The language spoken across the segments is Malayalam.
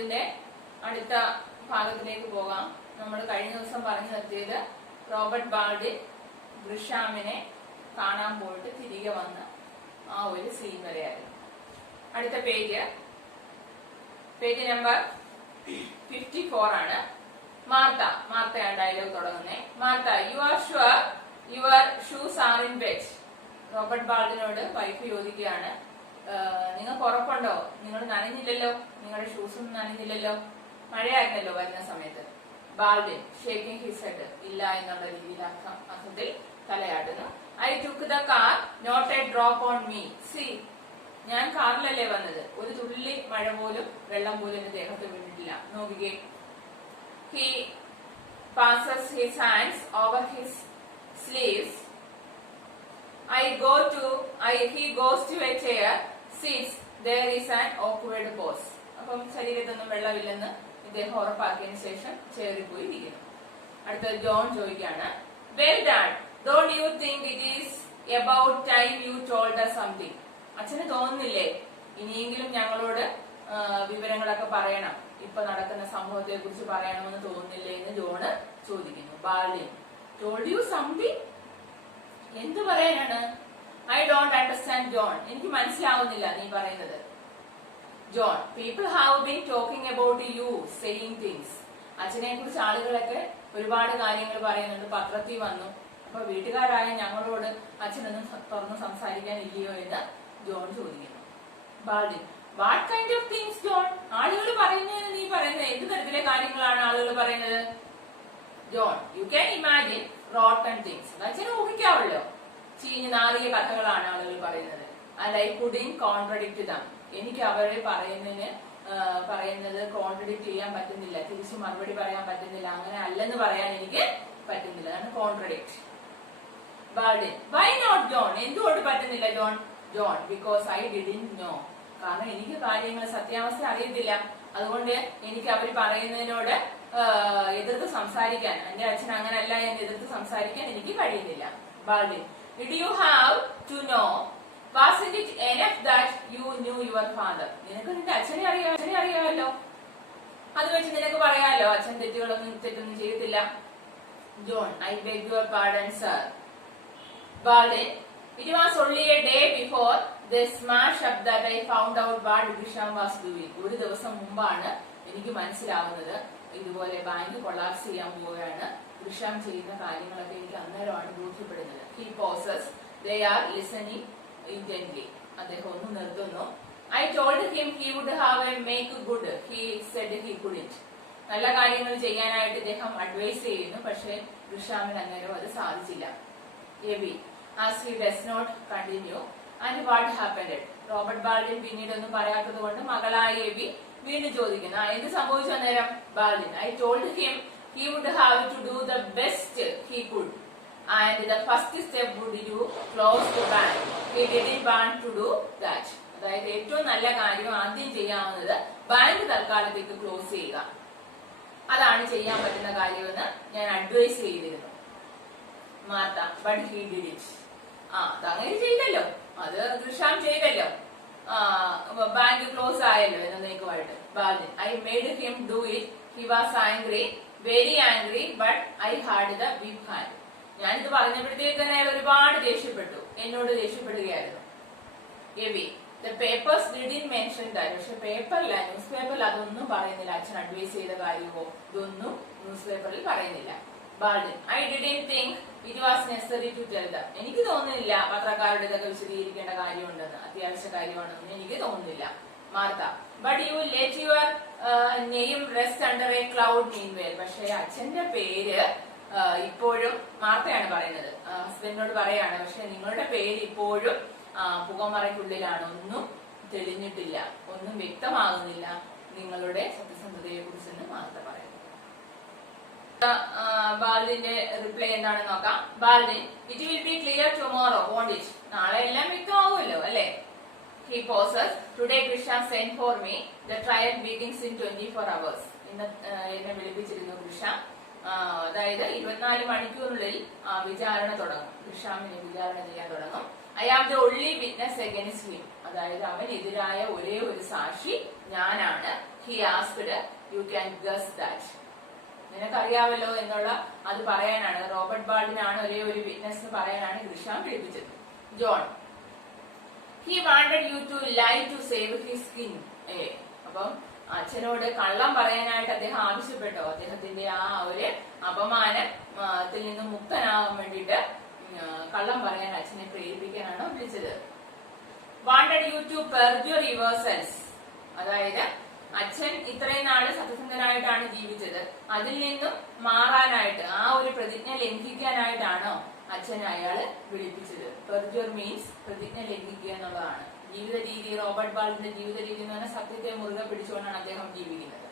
പാഠത്തിന്റെ അടുത്ത ഭാഗത്തിലേക്ക് പോകാം. നമ്മൾ കഴിഞ്ഞ ദിവസം പറഞ്ഞു നിർത്തിയത് റോബർട്ട് ബാൾഡിൻ ഗ്രിഷാമിനെ കാണാൻ പോയിട്ട് തിരികെ വന്ന ആ ഒരു സീൻ വരെയായിരുന്നു. അടുത്ത പേജ് നമ്പർ 54 ആണ്. മാർത്തയാണ് ഡയലോഗ് തുടങ്ങുന്നത്. Martha, you are sure your shoes are in bed. Robert ബാൾഡിനോട് വൈഫ് ചോദിക്കുകയാണ്, നിങ്ങൾക്ക് ഉറപ്പുണ്ടോ? നിങ്ങൾ നനഞ്ഞില്ലല്ലോ, നിങ്ങളുടെ ഷൂസ് ഒന്നും നനഞ്ഞില്ലല്ലോ, മഴയായിരുന്നല്ലോ വരുന്ന സമയത്ത്. ബാൾഡിൻ ഷേക്കിംഗ് ഹിസ് ഹെഡ്, ഇല്ല എന്നുള്ള രീതിയിൽ അർത്ഥത്തിൽ തലയാട്ടുന്നു. I took the car, not a drop on me. See, ഞാൻ കാറിലല്ലേ വന്നത്, ഒരു തുള്ളി മഴ പോലും വെള്ളം പോലും എന്റെ ദേഹത്ത് വീണിട്ടില്ല. നോക്കിക്കേ. He passes his hands over his sleeves. He goes to a chair, sits. There is an awkward pause. അപ്പം ശരീരത്തൊന്നും വെള്ളമില്ലെന്ന് ഇദ്ദേഹം ഉറപ്പാക്കിയതിനു ശേഷം ചെയറിൽ പോയി ഇരിക്കുന്നു. അടുത്ത ജോൺ ചോദിക്കുകയാണ്, well done, don't you think it is about time you told us something? അച്ഛന് തോന്നുന്നില്ലേ ഇനിയെങ്കിലും ഞങ്ങളോട് വിവരങ്ങളൊക്കെ പറയണം, ഇപ്പൊ നടക്കുന്ന സംഭവത്തെ കുറിച്ച് പറയണമെന്ന് തോന്നുന്നില്ലേ എന്ന് ജോണ് ചോദിക്കുന്നു. ബാൾഡിൻ, told you something? എന്ത് പറയാനാണ്? ഐ ഡോണ്ട് അണ്ടർസ്റ്റാൻഡ് ജോൺ, എനിക്ക് മനസ്സിലാവുന്നില്ല നീ പറയുന്നത്. John, people have been talking about you, saying things. അച്ഛനെ കുറിച്ച് ആളുകളൊക്കെ ഒരുപാട് കാര്യങ്ങൾ പറയുന്നുണ്ട്, പത്രത്തിൽ വന്നു. അപ്പൊ വീട്ടുകാരായ ഞങ്ങളോട് അച്ഛനൊന്നും തുറന്ന് സംസാരിക്കാനില്ലയോ എന്ന് ജോൺ ചോദിക്കുന്നു. Baldwin, what kind of things John? ആളുകൾ പറയുന്നത് നീ പറയുന്നത് എന്ത് തരത്തിലെ കാര്യങ്ങളാണ് ആളുകൾ പറയുന്നത്? John, you can imagine rotten things. അച്ഛനെ ഊഹിക്കാവുള്ളൂ, ചീഞ്ഞ് നാറിയ കഥകളാണ് ആളുകൾ പറയുന്നത്. And I couldn't contradict them. എനിക്ക് അവരെ പറയുന്നത് കോൺട്രഡിക്ട് ചെയ്യാൻ പറ്റുന്നില്ല, തിരിച്ചു മറുപടി പറയാൻ പറ്റുന്നില്ല, അങ്ങനെ അല്ലെന്ന് പറയാൻ എനിക്ക് പറ്റുന്നില്ല, അതാണ് contradict. Baldwin, why not John? എന്തുകൊണ്ട് പറ്റുന്നില്ല ജോൺ? John, because I didn't know. കാരണം എനിക്ക് കാര്യങ്ങൾ സത്യാവസ്ഥ അറിയത്തില്ല, അതുകൊണ്ട് എനിക്ക് അവർ പറയുന്നതിനോട് എതിർത്ത് സംസാരിക്കാൻ, എന്റെ അച്ഛൻ അങ്ങനല്ല എന്ന് എതിർത്ത് സംസാരിക്കാൻ എനിക്ക് കഴിയുന്നില്ല. ബാൾഡിൻ, did you have to know? Wasn't it enough that you knew your father? നിനക്ക് നിന്റെ അച്ഛനെ അറിയാമല്ലോ, അത് വെച്ച് നിനക്ക് പറയാമല്ലോ അച്ഛൻ തെറ്റൊന്നും ചെയ്യത്തില്ല. John, I beg your pardon sir. Balden, it was only a day before the smash up that I found out what Grisham was doing. ഒരു ദിവസം മുമ്പാണ് എനിക്ക് മനസ്സിലാവുന്നത് ഇതുപോലെ ബാങ്ക് കൊളാപ്സ് ചെയ്യാൻ പോവുകയാണ്, ഗ്രിഷാം ചെയ്യുന്ന കാര്യങ്ങളൊക്കെ എനിക്ക് അന്നേരമാണ് ബോധ്യപ്പെടുന്നത്. He pauses. They are listening intently. അദ്ദേഹം ഒന്ന് നിർത്തുന്നു. I told him he would have a make good. He said he couldn't. നല്ല കാര്യങ്ങൾ ചെയ്യാനായിട്ട് ഇദ്ദേഹം അഡ്വൈസ് ചെയ്യുന്നു, പക്ഷെ ഗ്രിഷാമിന് അന്നേരം അത് സാധിച്ചില്ല. Abby, as he does not continue. And what happened? Robert Baldwin പിന്നീട് ഒന്നും പറയാത്തത് കൊണ്ട് മകളായ എബി വീണ്ടും ചോദിക്കുന്നു, എന്ത് സംഭവിച്ചു അന്നേരം? ബാൾഡിൻ, I told him he would have to do the best he could. And the first step would be to close the bank. He didn't want to do that. അതായത് ഏറ്റവും നല്ല കാര്യം ആദ്യം ചെയ്യാവുന്നത് ബാങ്ക് തൽക്കാലത്തേക്ക് ക്ലോസ് ചെയ്യുക, അതാണ് ചെയ്യാൻ പറ്റുന്ന കാര്യമെന്ന് ഞാൻ അഡ്വൈസ് ചെയ്തിരുന്നു. Martha, but he did it. അതങ്ങനെ ചെയ്തല്ലോ, അത് ഗ്രിഷാം ചെയ്തല്ലോ, ബാങ്ക് ക്ലോസ് ആയല്ലോ എന്നേക്കുമായിട്ട്. Baldwin, I made him do it. He was angry, very angry, but I had the weak hand. ഞാനിത് പറഞ്ഞപ്പോഴത്തേക്ക് തന്നെ അയാൾ ഒരുപാട് ദേഷ്യപ്പെട്ടു, എന്നോട് ദേഷ്യപ്പെടുകയായിരുന്നു. Abby, the papers didn't mention that. പക്ഷെ പേപ്പറില്ല, ന്യൂസ് പേപ്പറിൽ അതൊന്നും പറയുന്നില്ല, അച്ഛൻ അഡ്വൈസ് ചെയ്ത കാര്യമോ ഇതൊന്നും ന്യൂസ് പേപ്പറിൽ പറയുന്നില്ല. Baldwin, I didn't think it was necessary to tell them. എനിക്ക് തോന്നുന്നില്ല പത്രക്കാരുടെ ഇതൊക്കെ വിശദീകരിക്കേണ്ട കാര്യമുണ്ടെന്ന്, അത്യാവശ്യ കാര്യമാണെന്ന് എനിക്ക് തോന്നുന്നില്ല. Martha, but you let your name rest under a cloud meanwhile. പക്ഷെ അച്ഛന്റെ പേര് ഇപ്പോഴും, മാർത്തയാണ് പറയുന്നത്, ഹസ്ബൻഡിനോട് പറയാണ്, പക്ഷെ നിങ്ങളുടെ പേര് ഇപ്പോഴും പുകമറയ്ക്കുള്ളിലാണ്, ഒന്നും തെളിഞ്ഞിട്ടില്ല, ഒന്നും വ്യക്തമാകുന്നില്ല നിങ്ങളുടെ സത്യസന്ധതയെ കുറിച്ചെന്ന് മാർത്ത പറയുന്നു. ബാൽഡിന്റെ റിപ്ലൈ എന്താണെന്ന് നോക്കാം. Baldwin, it will be clear tomorrow, won't it? നാളെ എല്ലാം വ്യക്തമാവുമല്ലോ അല്ലെ? He pauses. Today Grisham sent for me. The trial begins in 24 hours. ഇന്ന് എന്നെ വിളിപ്പിച്ചിരുന്നു ഗ്രിഷാം. അതായത് 24 മണിക്കൂറിനുള്ളിൽ വിചാരണ തുടങ്ങും, ഗ്രിഷാമിനെ വിചാരണ ചെയ്യാൻ തുടങ്ങും. I am the only witness against him. അതായത് അവനെതിരായ ഒരേ ഒരു സാക്ഷി ഞാനാണ്. he asked, you can guess that. നിനക്കറിയാവല്ലോ എന്നുള്ള അത് പറയാനാണ്, റോബർട്ട് ബാൾഡിനാണ് ഒരേ ഒരു വിറ്റ്നസ് പറയാനാണ് ഗ്രിഷാം വിളിപ്പിച്ചത്. John, he wanted you to lie to save his skin. അപ്പം അച്ഛനോട് കള്ളം പറയാനായിട്ട് അദ്ദേഹം ആവശ്യപ്പെട്ടോ, അദ്ദേഹത്തിന്റെ ആ ഒരു അപമാനത്തിൽ നിന്നും മുക്തനാകാൻ വേണ്ടിയിട്ട് കള്ളം പറയാൻ അച്ഛനെ പ്രേരിപ്പിക്കാനാണ് വിളിച്ചത്. wanted you to perjure yourselves. അതായത് അച്ഛൻ ഇത്രയും നാള് സത്യസന്ധനായിട്ടാണ് ജീവിച്ചത്, അതിൽ നിന്നും മാറാനായിട്ട് ആ ഒരു പ്രതിജ്ഞ ലംഘിക്കാനായിട്ടാണോ അച്ഛൻ അയാള് വിളിപ്പിച്ചത്. പെർജർ മീൻസ് പ്രതിജ്ഞ ലംഘിക്കുക എന്നുള്ളതാണ്. ജീവിത രീതി, റോബർട്ട് ബാൾഡിന്റെ ജീവിത രീതി എന്ന് പറഞ്ഞാൽ സത്യത്തെ മുറുകെ പിടിച്ചുകൊണ്ടാണ് അദ്ദേഹം ജീവിക്കുന്നത്.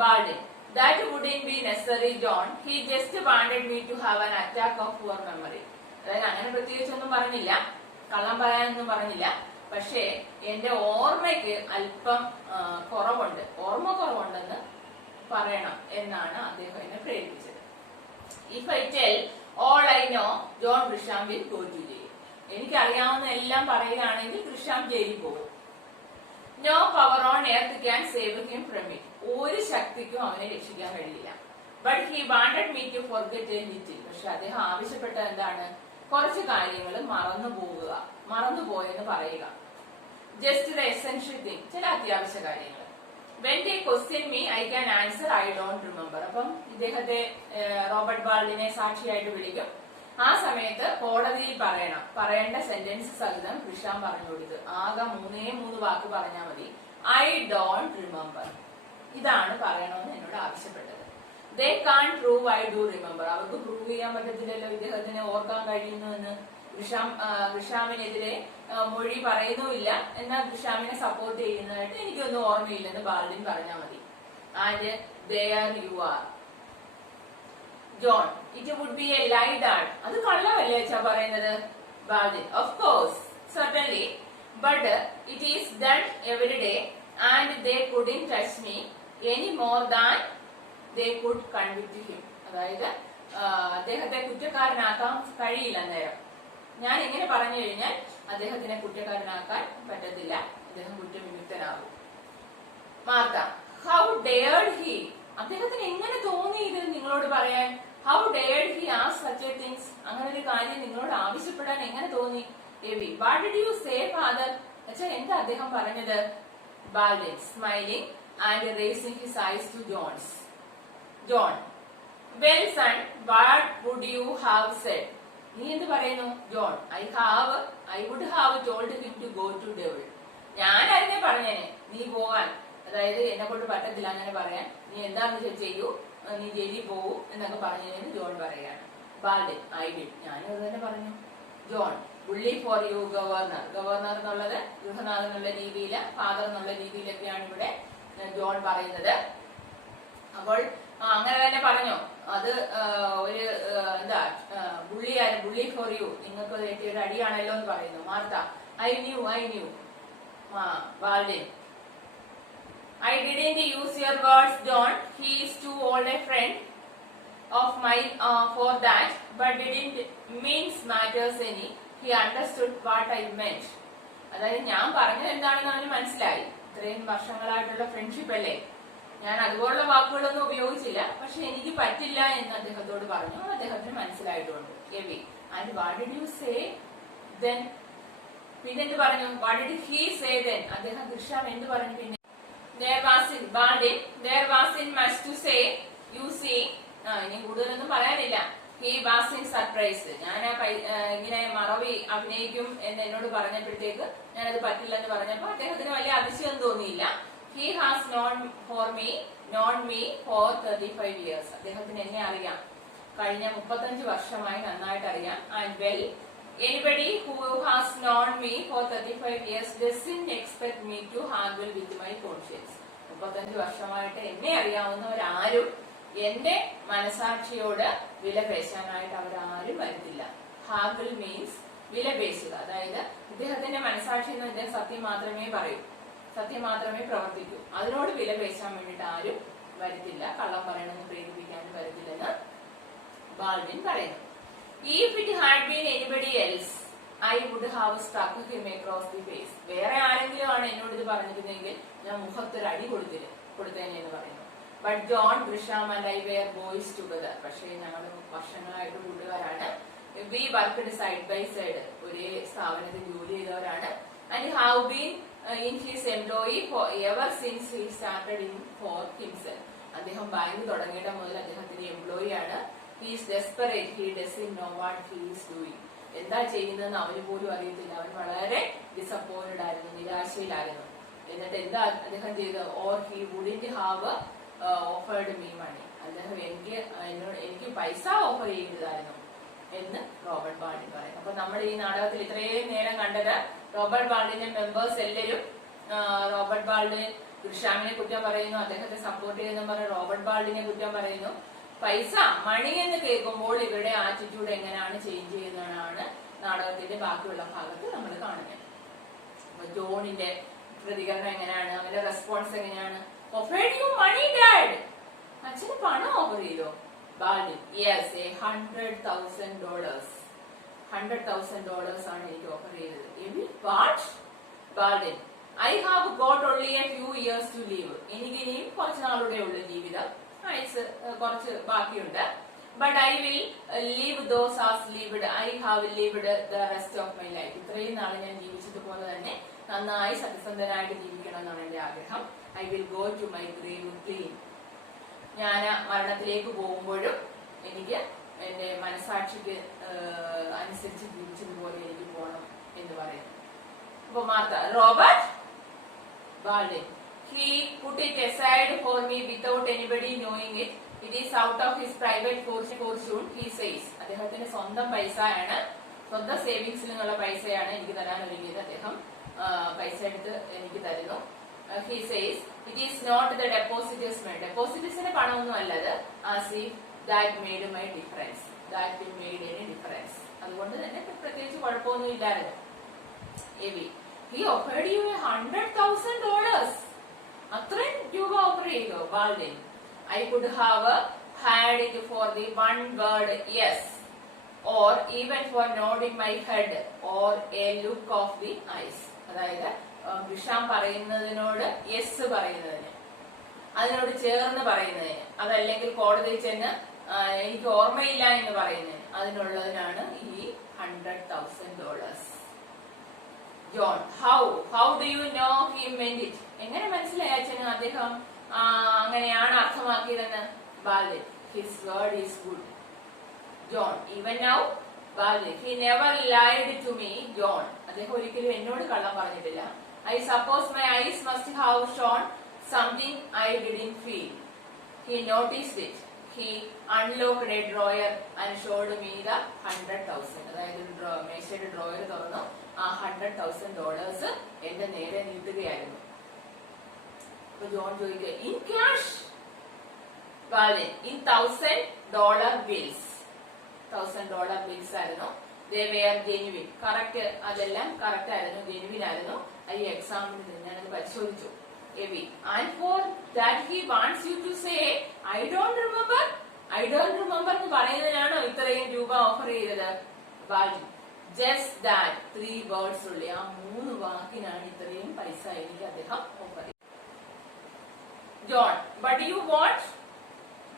ബാൾഡിൻ, that wouldn't be necessary, John. He just wanted me to have an attack of poor memory. അതായത് അങ്ങനെ പ്രത്യേകിച്ചൊന്നും പറഞ്ഞില്ല, കള്ളം പറയാനൊന്നും പറഞ്ഞില്ല, പക്ഷേ എന്റെ ഓർമ്മയ്ക്ക് അല്പം കുറവുണ്ട്, ഓർമ്മ കുറവുണ്ടെന്ന് പറയണം എന്നാണ് അദ്ദേഹം എന്നെ പ്രേരിപ്പിച്ചത്. If I tell all I know, John Grisham will go to jail. എനിക്കറിയാവുന്ന എല്ലാം പറയുകയാണെങ്കിൽ ഗ്രിഷാം ജയിലിൽ പോകും. No power on earth can save him from it. ഒരു ശക്തിക്കും അവനെ രക്ഷിക്കാൻ കഴിയില്ല. But he wanted me to forget a little. പക്ഷെ അദ്ദേഹം ആവശ്യപ്പെട്ടത് എന്താണ്? കുറച്ച് കാര്യങ്ങൾ മറന്നുപോയെന്ന് പറയുക. ജസ്റ്റ് ദ എസെൻഷ്യൽ തിങ്, ചില അത്യാവശ്യ കാര്യങ്ങൾ. When they question me I can answer I don't remember. അപ്പം ഇദ്ദേഹത്തെ റോബർട്ട് ബാൾഡിനെ സാക്ഷിയായിട്ട് വിളിക്കും. ആ സമയത്ത് കോടതിയിൽ പറയേണ്ട സെന്റൻസ് സഹിതം ഗ്രിഷാം പറഞ്ഞു കൊടുത്ത് ആകെ 3 വാക്ക് പറഞ്ഞാൽ മതി. ഐ ഡോണ്ട് റിമെമ്പർ, ഇതാണ് പറയണമെന്ന് എന്നോട് ആവശ്യപ്പെട്ടത്. ദേ കാൺ പ്രൂവ് ഐ ഡു റിമെമ്പർ. അവർക്ക് പ്രൂവ് ചെയ്യാൻ പറ്റത്തില്ലല്ലോ ഇദ്ദേഹത്തിന് ഓർക്കാൻ കഴിയുന്നു എന്ന്. ഗ്രിഷാമിനെതിരെ മൊഴി പറയുന്നുമില്ല, എന്നാൽ ഗ്രിഷാമിനെ സപ്പോർട്ട് ചെയ്യുന്നതായിട്ട് എനിക്കൊന്നും ഓർമ്മയില്ലെന്ന് ബാൾഡിൻ പറഞ്ഞാൽ മതി. And there you are. John, it would be a lie that. അത് കള്ളമല്ലേ അച്ഛാ പറയുന്നത്? Baldwin, of course, certainly, but it is done every day and they couldn't touch me any more than they could convict him. അതായത് അദ്ദേഹത്തെ കുറ്റക്കാരനാക്കാൻ കഴിയില്ല. അന്നേരം ഞാൻ ഇങ്ങനെ പറഞ്ഞു കഴിഞ്ഞാൽ അദ്ദേഹത്തിനെ കുറ്റക്കാരനാക്കാൻ പറ്റത്തില്ല, അദ്ദേഹം കുറ്റവിമുക്തനാകും. Martha, how dared he. അദ്ദേഹത്തിന് എങ്ങനെ തോന്നി ഇത് നിങ്ങളോട് പറയാൻ? How dared he ask such a things. അങ്ങനെ ഒരു കാര്യം നിങ്ങളോട് ആവശ്യപ്പെടാൻ എങ്ങനെ തോന്നി? Evie, what did you say father? അച്ഛാ എന്താ അദ്ദേഹം പറഞ്ഞത്? Baldwin, smiling and raising his eyes to John's. John, well son, what would you have said. നീ എന്ത് പറയുന്നു? John, I would have told him to go to devil. ഞാൻ അതിനെ പറഞ്ഞേനെ നീ പോകാൻ, അതായത് എന്നെ കൊണ്ട് പറ്റത്തില്ല അങ്ങനെ പറയാൻ, നീ എന്താന്ന് ചെയ്യൂ, നീ ജയിലിൽ പോകൂ എന്നൊക്കെ പറഞ്ഞതിന് ജോൺ പറയാണ്. ബാൽഡിൻ, ഐ ഡിഡ്, ഞാനും അത് തന്നെ പറഞ്ഞു. John, bully for you governor. Governor എന്നുള്ളത് ഗൃഹനാഥ് എന്നുള്ള രീതിയിൽ, ഫാദർ എന്നുള്ള രീതിയിലൊക്കെയാണ് ഇവിടെ ജോൺ പറയുന്നത്. അപ്പോൾ അങ്ങനെ തന്നെ പറഞ്ഞു. അത് ഒരു എന്താ ബുള്ളി ഫോർ യു, നിങ്ങൾക്ക് പറ്റിയ ഒരു അടിയാണല്ലോ എന്ന് പറയുന്നു. Martha, I knew. Baldwin, I didn't use your words, John. He is too old a friend of mine for that, but didn't mean matters any. He understood what I meant. അതായത് ഞാൻ പറഞ്ഞത് എന്താണെന്ന് അവന് മനസ്സിലായി. ഇത്രയും വർഷങ്ങളായിട്ടുള്ള ഫ്രണ്ട്ഷിപ്പ് അല്ലേ, ഞാൻ അതുപോലുള്ള വാക്കുകളൊന്നും ഉപയോഗിച്ചില്ല, പക്ഷെ എനിക്ക് പറ്റില്ല എന്ന് അദ്ദേഹത്തോട് പറഞ്ഞു. അദ്ദേഹത്തിന് മനസ്സിലായിട്ടുണ്ട്. എവി, and what did you say then? പിന്നെന്ത് പറഞ്ഞു? What did he say then? അദ്ദേഹം ഗ്രിഷാം എന്ത് പറഞ്ഞു? പിന്നെ there was in much to say, you see. ഇനി കൂടുതലൊന്നും പറയാനില്ല. he was in surprise. ഞാൻ ഇങ്ങനെ മറവി അഭിനയിക്കും എന്ന് എന്നോട് പറഞ്ഞപ്പോഴത്തേക്ക് ഞാനത് പറ്റില്ലെന്ന് പറഞ്ഞപ്പോ അദ്ദേഹത്തിന് വലിയ അതിശയം തോന്നിയില്ല. he has known me for 35 years. അദ്ദേഹത്തിന് എന്നെ അറിയാം, കഴിഞ്ഞ 35 വർഷമായി നന്നായിട്ട് അറിയാം. and well, anybody who has known me for 35 years doesn't expect me to handle with my conscience. 35 വർഷമായിട്ട് എന്നെ അറിയാവുന്നവരാരും എന്റെ മനസാക്ഷിയോട് വിലപേശാനായിട്ട് അവരാരും വരുന്നില്ല. ഹാഗിൾ മീൻസ് വിലപേശുക. അതായത് ഇദ്ദേഹത്തിന്റെ മനസാക്ഷി എന്ന് ഇദ്ദേഹം സത്യം മാത്രമേ പറയൂ, സത്യം മാത്രമേ പ്രവർത്തിക്കൂ. അതിനോട് വിലപേശാൻ വേണ്ടിയിട്ട് ആരും വരുത്തില്ല, കള്ളം പറയണമെന്ന് പ്രേരിപ്പിക്കാനും വരുത്തില്ലെന്ന് ബാൾഡിൻ പറയുന്നു. If it had been anybody else, I would have struck him across the face. വേറെ ആരെങ്കിലും ആണ് എന്നോട് ഇത് പറഞ്ഞിരുന്നെങ്കിൽ ഞാൻ മുഖത്തൊരു അടി കൊടുത്തേനെ എന്ന് പറയുന്നു. But John, Grisham and I were boys together. പക്ഷേ ഞങ്ങൾ വർഷങ്ങളായിട്ട് കൂട്ടുകാരാണ്. We worked side by side, ഒരേ സ്ഥാപനത്തിൽ ജോലി ചെയ്തവരാണ്. And have been in his employee ever since he started in for himself. അദ്ദേഹം ബാങ്ക് തുടങ്ങിയിട്ട് മുതൽ അദ്ദേഹത്തിന്റെ എംപ്ലോയി ആണ്. He is desperate, he doesn't know what he is doing. എന്താ ചെയ്യുന്നതെന്ന് അവന് പോലും അറിയത്തില്ല. അവൻ വളരെ ഡിസപ്പോയിന്റഡ് ആയിരുന്നു, നിരാശയിലായിരുന്നു. എന്നിട്ട് എന്താ അദ്ദേഹം ചെയ്തത്? Or he wouldn't have offered me money. അദ്ദേഹം എനിക്ക് പൈസ ഓഫർ ചെയ്തതായിരുന്നു എന്ന് റോബർട്ട് ബാൾഡിൻ പറയുന്നു. അപ്പൊ നമ്മൾ ഈ നാടകത്തിൽ ഇത്രയും നേരം കണ്ടത് റോബർട്ട് ബാൾഡിന്റെ മെമ്പേഴ്സ് എല്ലാവരും റോബർട്ട് ബാൾഡിൻ ഗ്രിഷാമിനെ കുറ്റം പറയുന്നു, അദ്ദേഹത്തെ സപ്പോർട്ട് ചെയ്യുന്ന പറഞ്ഞ റോബർട്ട് ബാൾഡിനെ കുറ്റം പറയുന്നു. പൈസ, മണി എന്ന് കേൾക്കുമ്പോൾ ഇവരുടെ ആറ്റിറ്റ്യൂഡ് എങ്ങനെയാണ് ചേഞ്ച് ചെയ്യുന്നതാണ് നാടകത്തിന്റെ ബാക്കിയുള്ള ഭാഗത്ത് നമ്മൾ കാണുന്നത്. അപ്പൊ ജോണിന്റെ പ്രതികരണം എങ്ങനെയാണ്, അവന്റെ റെസ്പോൺസ് എങ്ങനെയാണ്? ഓഫേർഡ് യു മണി ഡാഡ്, അച്ഛന് പണം ഓഫർ ചെയ്തോ? ബാൾഡിൻ, യെസ്, $100,000. $100,000 ആണ് എനിക്ക് ഓഫർ ചെയ്തത്. What? Baldwin, I have got only a few years to live. എനിക്ക് ഇനിയും കുറച്ച് നാളുടെ ഉള്ളു ജീവിതം, കുറച്ച് ബാക്കിയുണ്ട്. But I will live those as lived I have lived the rest of my life. ഇത്രയും നാൾ ഞാൻ ജീവിച്ചതുപോലെ തന്നെ നന്നായി സത്യസന്ധനായിട്ട് ജീവിക്കണം എന്നാണ് എന്റെ ആഗ്രഹം. I will go to my grave clean. ഞാൻ മരണത്തിലേക്ക് പോകുമ്പോഴും എനിക്ക് എന്റെ മനസാക്ഷിക്ക് അനുസരിച്ച് ജീവിച്ചതുപോലെ എനിക്ക് പോകണം എന്ന് പറയുന്നു. അപ്പൊ Robert ബാൾഡിൻ, he put it aside for me without anybody knowing it. It is out of his private fortune, he says. അദ്ദേഹത്തിന്റെ സ്വന്തം പൈസയാണ്, സ്വന്തം സേവിങ്സിൽ നിന്നുള്ള പൈസയാണ് എനിക്ക് തരാൻ ഒരുങ്ങിയത്. അദ്ദേഹം പൈസ എടുത്ത് എനിക്ക് തരുന്നു. He says, it is not the depositors' money. Depositorsന്റെ പണമൊന്നും അല്ലത്. As if that made my difference. That made any difference. അതുകൊണ്ട് തന്നെ പ്രത്യേകിച്ച് കുഴപ്പമൊന്നും ഇല്ലായിരുന്നു. He offered you $100,000. അത്രയും രൂപ ഓഫർ ചെയ്തോ Baldwin? I could have had it for the one word yes, or even for nodding my head, or a look of the eyes. അതായത് ഗ്രിഷാം പറയുന്നതിനോട് യെസ് പറയുന്നതിന്, അതിനോട് ചേർന്ന് പറയുന്നതിന്, അതല്ലെങ്കിൽ കോടതിയിൽ ചെന്ന് എനിക്ക് ഓർമ്മയില്ല എന്ന് പറയുന്നതിന്, അതിനുള്ളതിനാണ് ഈ $100,000. John, how do you know he meant it? എങ്ങനെ മനസ്സിലായി അച്ഛന് അദ്ദേഹം അങ്ങനെയാണ് അർത്ഥമാക്കിയതെന്ന്? Baldwin, his word is good. John, even now? Baldwin, he never lied to me. John, അദ്ദേഹം ഒരിക്കലും എന്നോട് കള്ളം പറഞ്ഞിട്ടില്ല. I suppose my eyes must have shown something I didn't feel. He noticed it. He unlocked a drawer and showed me the $100,000. അതായത് മേശയുടെ ഡ്രോയർ തുറന്നു, ആ $100,000 എന്റെ നേരെ നീട്ടുകയായിരുന്നു. അപ്പൊ ജോൺ ചോദിക്കുക, in cash? Baldwin, in $1,000 bills. $1,000 bills ആയിരുന്നു. They were genuine. കറക്റ്റ്, അതെല്ലാം കറക്റ്റ് ആയിരുന്നു, ജെനുവിൻ ആയിരുന്നു. ഈ എക്സാമിന് ഞാനത് പരിശോധിച്ചു. And for that he wants you to say I don't remember. I don't remember എന്ന് പറയുന്നതിനാണോ ഇത്രയും രൂപ ഓഫർ ചെയ്തത്? ബാൽഡിൻ, just that 3 words ഉള്ളി, ആ 3 വാക്കിനാണ് ഇത്രയും പൈസ എനിക്ക് അദ്ദേഹം ഓഫർ ചെയ്തത്. John, but you want?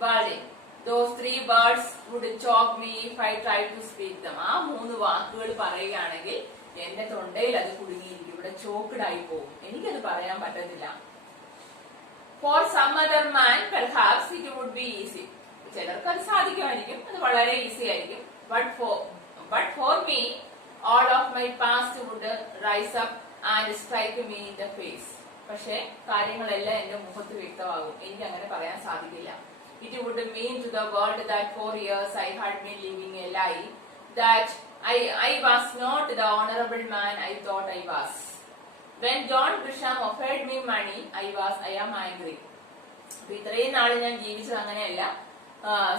ബാൽഡിൻ, those 3 words would choke me if I tried to speak them. ആ 3 വാക്കുകൾ പറയുകയാണെങ്കിൽ എന്റെ തൊണ്ടയിൽ അത് കുടുങ്ങിയിരിക്കും, ഇവിടെ ചോക്ക്ഡ് ആയി പോകും, എനിക്കത് പറയാൻ പറ്റത്തില്ല. For some other man perhaps it would be easy. ചിലർക്ക് അത് സാധിക്കുമായിരിക്കും, അത് വളരെ ഈസി ആയിരിക്കും. But for me all of my past would rise up and strike me in the face. പക്ഷെ കാര്യങ്ങളെല്ലാം എന്റെ മുഖത്ത് വ്യക്തമാകും, എനിക്ക് അങ്ങനെ പറയാൻ സാധിക്കില്ല. It would mean to the world that 4 years I had been living a lie, that I was not the honorable man I thought I was. When John Grisham offered me money, I am angry. അപ്പൊ ഇത്രയും നാള് ഞാൻ ജീവിച്ചത് അങ്ങനെയല്ല,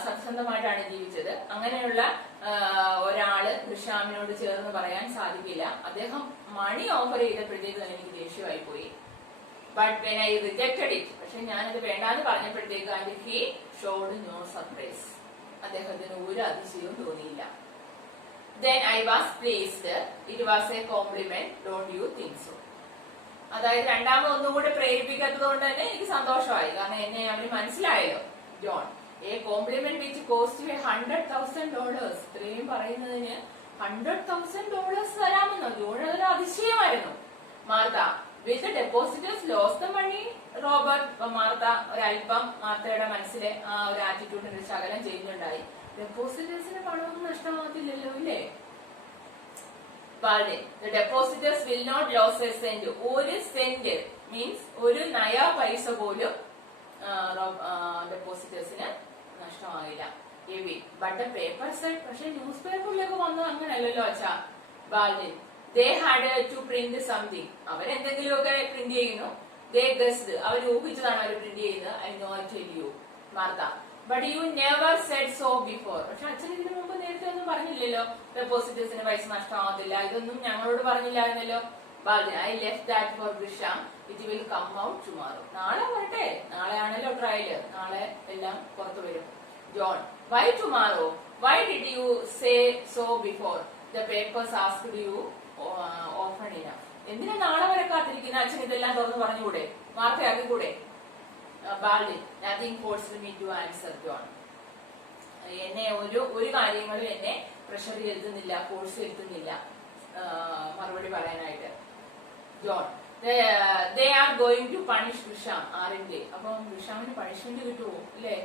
സത്യസന്ധമായിട്ടാണ് ജീവിച്ചത്. അങ്ങനെയുള്ള ഒരാള് ഗ്രിഷാമിനോട് ചേർന്ന് പറയാൻ സാധിക്കില്ല. അദ്ദേഹം മണി ഓഫർ ചെയ്തപ്പോഴത്തേക്ക് എനിക്ക് ദേഷ്യമായി പോയി. But when I rejected it, പക്ഷെ ഞാനത് വേണ്ടാന്ന് പറഞ്ഞപ്പോഴത്തേക്ക് and he showed no surprise, അദ്ദേഹത്തിന് ഒരു അതിശയവും തോന്നിയില്ല. then I was pleased. It was a compliment. Don't you think so? അതായത് രണ്ടാമത് ഒന്നും കൂടെ പ്രേരിപ്പിക്കാത്തത് കൊണ്ട് തന്നെ എനിക്ക് സന്തോഷമായി, കാരണം എന്നെ അവന് മനസ്സിലായല്ലോ. John, a compliment which cost $100,000. ഇത്രയും പറയുന്നതിന് $100,000 തരാമെന്നോ? ജോൺ അതൊരു അതിശയമായിരുന്നു. Martha, with depositors lose the money Robert. അപ്പൊ മാർത്ത ഒരല്പം, മാർത്തയുടെ മനസ്സിലെ ആ ഒരു ആറ്റിറ്റ്യൂഡിന് ഒരു ശകലം ചെയ്യുന്നുണ്ടായി. ഡെപ്പോസിറ്റേഴ്സിന് പണമൊന്നും നഷ്ടമാകത്തില്ലല്ലോ, ഇല്ലേ? The depositors will not lose a cent. ഒരു സെന്റ് മീൻസ് ഒരു നയാ പൈസ പോലും ഡെപ്പോസിറ്റേഴ്സിന് നഷ്ടമാകില്ല. ബട്ട് ദ പേപ്പർ സെഡ്, പക്ഷെ ന്യൂസ് പേപ്പറിലേക്ക് വന്നത് അങ്ങനെയല്ലല്ലോ അച്ഛാ. Baldwin, they had to print something. അവരെന്തെങ്കിലുമൊക്കെ പ്രിന്റ് ചെയ്യുന്നു. They guessed, അവർ ഊഹിച്ചതാണ് അവർ പ്രിന്റ് ചെയ്യുന്നത്. I know, I tell you. Martha, but you never said so before. പക്ഷെ അച്ഛൻ ഇതിനു മുമ്പ് നേരത്തെ ഒന്നും പറഞ്ഞില്ലല്ലോ ഡെപ്പോസിറ്റേഴ്സിന് പൈസ നഷ്ടമാകത്തില്ല, ഇതൊന്നും ഞങ്ങളോട് പറഞ്ഞില്ലായിരുന്നല്ലോ. ബാൽഡിൻ, I left that for Grisham. It will come out tomorrow. നാളെ വരട്ടെ, നാളെയാണല്ലോ ട്രയല്, നാളെ എല്ലാം പുറത്തു വരും. John, why tomorrow? Why did you say so before? The papers asked you often enough. എന്തിനാ നാളെ വരെ കാത്തിരിക്കുന്ന? അച്ഛൻ ഇതെല്ലാം തുറന്ന് പറഞ്ഞുകൂടെ, വാർത്തയാക്കിക്കൂടെ? ബാൽഡിൻ, nothing forced me to answer. John, എന്നെ ഒരു കാര്യങ്ങളും എന്നെ പ്രഷർ ചെലുത്തുന്നില്ല, ഫോഴ്സ് ചെലുത്തുന്നില്ല മറുപടി പറയാനായിട്ട്. John, they are going to punish Grisham, aren't they? അപ്പം ഗ്രിഷാമിന് പണിഷ്മെന്റ് കിട്ടുമോ, ഇല്ലേ?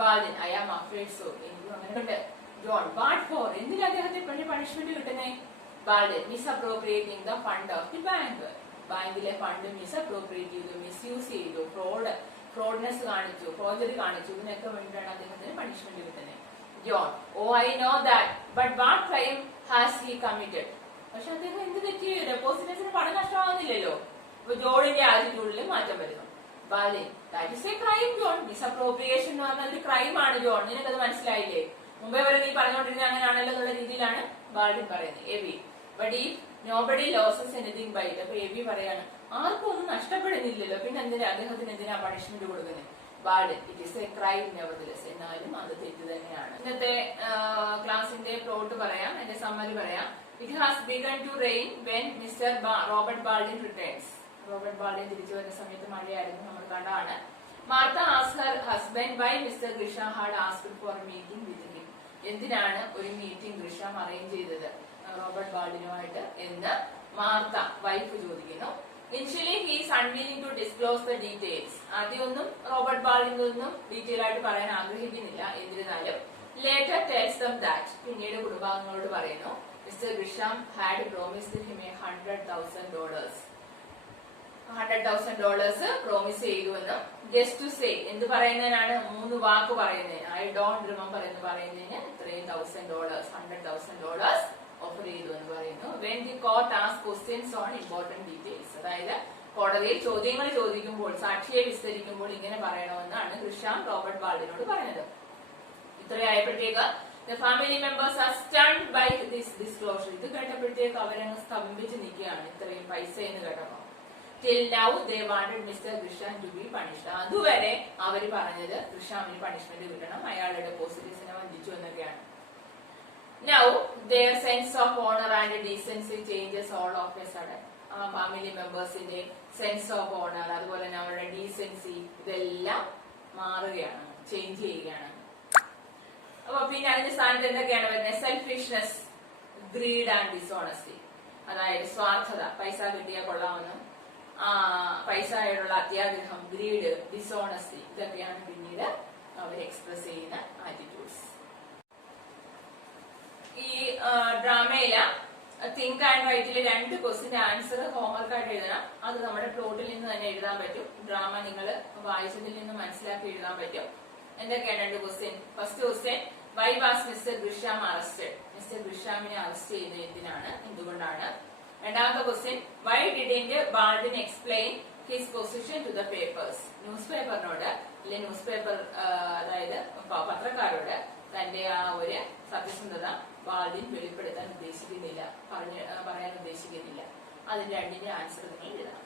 ബാൽഡിൻ, I am afraid so. എനിക്കും അങ്ങനെ. John, what for? എന്തിനാ അദ്ദേഹത്തെ പണിഷ്മെന്റ് കിട്ടുന്നേ? Baldwin, misappropriating the fund of the bank. ബാങ്കിലെ ഫണ്ട് മിസ്അപ്രോപ്രിയേറ്റ് ചെയ്തു, മിസ്യൂസ് ചെയ്തു, ഫ്രോഡ്നെസ് കാണിച്ചു, ഫോർജറി കാണിച്ചു, ഇതിനൊക്കെ വേണ്ടിയിട്ടാണ് അദ്ദേഹത്തിന് പണിഷ്മെന്റ് കിട്ടുന്നത്. John, oh I know that, but what crime has he committed? പക്ഷെ അദ്ദേഹം എന്ത് തെറ്റി? ഡെപ്പോസിറ്റേഴ്സിന് പണം നഷ്ടമാകുന്നില്ലല്ലോ. അപ്പൊ ജോണിന്റെ ആറ്റിറ്റ്യൂഡിൽ മാറ്റം വരുന്നു. Baldwin, that is a crime John. Misappropriation എന്ന് പറഞ്ഞാൽ ഒരു ക്രൈമാണ് ജോൺ, നിനക്കത് മനസ്സിലായില്ലേ? മുമ്പേ വരെ നീ പറഞ്ഞുകൊണ്ടിരുന്നത് അങ്ങനെയാണല്ലോ എന്നുള്ള രീതിയിലാണ് ബാൽഡിൻ പറയുന്നത്. എവി, ബട്ട് ഈ നോബഡി ലോസസ് എനിത്തിങ് ബൈ. അപ്പൊ എബി പറയാണ്, ആർക്കും ഒന്നും നഷ്ടപ്പെടുന്നില്ലല്ലോ, പിന്നെ എന്തിനാ അദ്ദേഹത്തിന് എന്തിനാ പണിഷ്മെന്റ് കൊടുക്കുന്നത്? ബാൽഡിൻ, ഇറ്റ് ഈസ് എ ക്രൈം നെവർദലെസ്. എന്നാലും അത് തെറ്റ് തന്നെയാണ്. ഇന്നത്തെ ക്ലാസിന്റെ പ്ലോട്ട് പറയാം, എന്റെ സമ്മറി പറയാം. It has begun to rain when Mister Robert Baldwin returns. Robert Baldwin തിരിച്ചു വരുന്ന സമയത്ത് മഴയായിരുന്നു, നമ്മൾ കണ്ടതാണ്. Martha asked her husband why Mister Grisham had asked for a meeting with him. എന്തിനാണ് ഒരു മീറ്റിംഗ് ഗ്രിഷാം അറേഞ്ച് ചെയ്തത് റോബർട്ട് ബാൽഡിനുമായിട്ട് എന്ന് മാർത്ത വൈഫ് ചോദിക്കുന്നു. Initially he is unwilling to disclose the details. ആദ്യമൊന്നും റോബർട്ട് ബാൽഡിനൊന്നും ഡീറ്റെയിൽ ആയിട്ട് പറയാൻ ആഗ്രഹിക്കുന്നില്ല. എന്നിരുന്നാലും ലേറ്റർ ടെൽസ് ദം ദാറ്റ്, പിന്നീട് കുടുംബാംഗങ്ങളോട് പറയുന്നു, Mister Grisham had promised him $100,000. $100,000 promise ചെയ്തുവെന്ന്. ജസ്റ്റ് ടു സേ, എന്ത് പറയുന്നതിനാണ്? 3 വാക്ക് പറയുന്നതിന്, ഐ ഡോണ്ട് റിമെമ്പർ എന്ന് പറയുന്നതിന് ഇത്രയും $100,000 ഓഫർ ചെയ്തു എന്ന് പറയുന്നു. When the court asked questions on important details, അതായത് കോടതിയിൽ ചോദ്യങ്ങൾ ചോദിക്കുമ്പോൾ, സാക്ഷിയെ വിസ്തരിക്കുമ്പോൾ ഇങ്ങനെ പറയണമെന്നാണ് ഗ്രിഷാം റോബർട്ട് ബാൽഡിനോട് പറഞ്ഞത്. ഇത്രയായപ്പോഴത്തേക്ക് the family members are stunned by this disclosure. ഇത് കേട്ടപ്പോഴത്തേക്ക് അവരങ്ങ് സ്തംഭിച്ച് നിൽക്കുകയാണ്, ഇത്രയും പൈസ എന്ന് കേട്ടപ്പോ. Till now they wanted Mr. Grisham to be punished. അതുവരെ അവര് പറഞ്ഞത് ഗ്രിഷാമിന് പണിഷ്മെന്റ് കിട്ടണം, അയാളുടെ ഡെപ്പോസിറ്റേഴ്സിനെ വഞ്ചിച്ചു എന്നൊക്കെയാണ്. Now their sense of honor and decency changes all of a sudden. Family മെമ്പേഴ്സിന്റെ സെൻസ് ഓഫ് ഓണർ, അതുപോലെ തന്നെ അവരുടെ ഡീസൻസി, ഇതെല്ലാം മാറുകയാണ്, ചേഞ്ച് ചെയ്യുകയാണ്. അപ്പൊ പിന്നെ അതിന്റെ സ്ഥാനത്ത് എന്തൊക്കെയാണ് വരുന്നത്? Selfishness, greed and dishonesty. അതായത് സ്വാർത്ഥത, പൈസ കിട്ടിയാൽ കൊള്ളാമെന്നും പൈസയോടുള്ള അത്യാഗ്രഹം, ഗ്രീഡ്, ഡിസോണസ്റ്റി, ഇതൊക്കെയാണ് പിന്നീട് അവർ എക്സ്പ്രസ് ചെയ്യുന്ന ആറ്റിറ്റ്യൂഡ്സ്. ഈ ഡ്രാമയില് തിങ്ക് ആൻഡ് റൈറ്റില് 2 ക്വസ്റ്റിന്റെ ആൻസർ ഹോംവർക്ക് ആയിട്ട് എഴുതണം. അത് നമ്മുടെ പ്ലോട്ടിൽ നിന്ന് തന്നെ എഴുതാൻ പറ്റും. ഡ്രാമ നിങ്ങൾ വായിച്ചതിൽ നിന്ന് മനസ്സിലാക്കി എഴുതാൻ പറ്റും. എന്തൊക്കെയാണ് 2 question? First question, why was Mister Grisham arrested? Mister ഗ്രിഷാമിനെ അറസ്റ്റ് ചെയ്യുന്നത് എന്തിനാണ്, എന്തുകൊണ്ടാണ്? രണ്ടാമത്തെ question, why didn't Baldwin explain his position to the papers? News പേപ്പറിനോട്, അല്ലെ ന്യൂസ് പേപ്പർ അതായത് പത്രക്കാരോട് തന്റെ ആ ഒരു സത്യസന്ധത ബാൽഡിൻ വെളിപ്പെടുത്താൻ ഉദ്ദേശിക്കുന്നില്ല, പറയാൻ ഉദ്ദേശിക്കുന്നില്ല. അതിന്റെ 2ന്റെ ആൻസർ നിങ്ങൾ എഴുതണം.